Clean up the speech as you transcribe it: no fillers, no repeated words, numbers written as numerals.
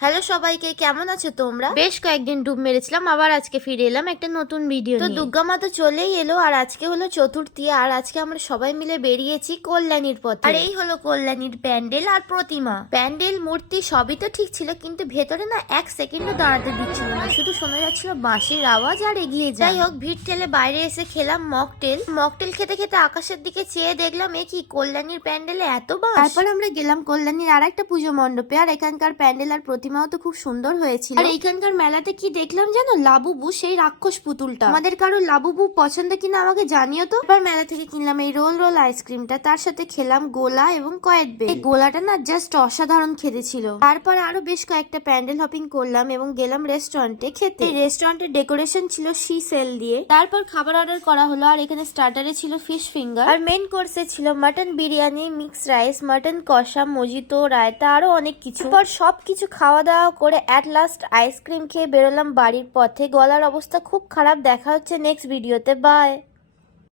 Hello সবাইকে, কেমন আছো তোমরা? বেশ কয়েকদিন ডুব মেরেছিলাম, আবার আজকে ফিরে এলাম একটা নতুন ভিডিও নিয়ে। তো দুর্গা মা তো চলেই এলো, আর আজকে হলো চতুর্থী, আর আজকে আমরা সবাই মিলে বেরিয়েছি কল্যাণীর পথে। আর এই হলো কল্যাণীর প্যান্ডেল আর প্রতিমা। প্যান্ডেল মূর্তি সবই তো ঠিক ছিল, কিন্তু ভেতরে না এক সেকেন্ডও দাঁড়াতে দিচ্ছিল না, শুধু শোনা যাচ্ছিল বাঁশির আওয়াজ আর এগিয়ে যায়। যাই হোক, ভিড় ঠেলে বাইরে এসে খেলাম মকটেল। মকটেল খেতে খেতে আকাশের দিকে চেয়ে দেখলাম এ কি, কল্যাণীর প্যান্ডেলে এত বাঁশ। তারপর আমরা গেলাম কল্যাণীর আর একটা পুজো মণ্ডপে, আর এখানকার প্যান্ডেল আর প্রতিমাও তো খুব সুন্দর হয়েছিল। আর এইখানকার মেলাতে কি দেখলাম জানো, লাবুবু সেই রাক্ষস পুতুলটা। আমাদের কারো লাবুবু পছন্দ কিনা আমাকে জানিও তো। এবার মেলা থেকে কিনলাম এই রোল রোল আইসক্রিমটা, তার সাথে খেলাম গোলা এবং কয়েকবে। এই গোলাটা না জাস্ট অসাধারণ খেতে ছিল। তারপর আরো বেশ কয়েকটা প্যান্ডেল হপিং করলাম এবং গেলাম রেস্টুরেন্টে খেতে। এই রেস্টুরেন্টের ডেকোরেশন ছিল সি সেল দিয়ে। তারপর খাবার অর্ডার করা হলো, আর এখানে স্টার্টারে ছিল ফিশ ফিঙ্গার, আর মেন কোর্সে ছিল mutton biryani, mix rice, mutton কষা, মজিতো, রায়তা, আরো অনেক কিছু। পর সবকিছু খাওয়া দাওয়া করে অ্যাট লাস্ট আইসক্রিম খেয়ে বেরোলাম বাড়ির পথে। গলার অবস্থা খুব খারাপ। দেখা হচ্ছে নেক্সট ভিডিওতে, বাই।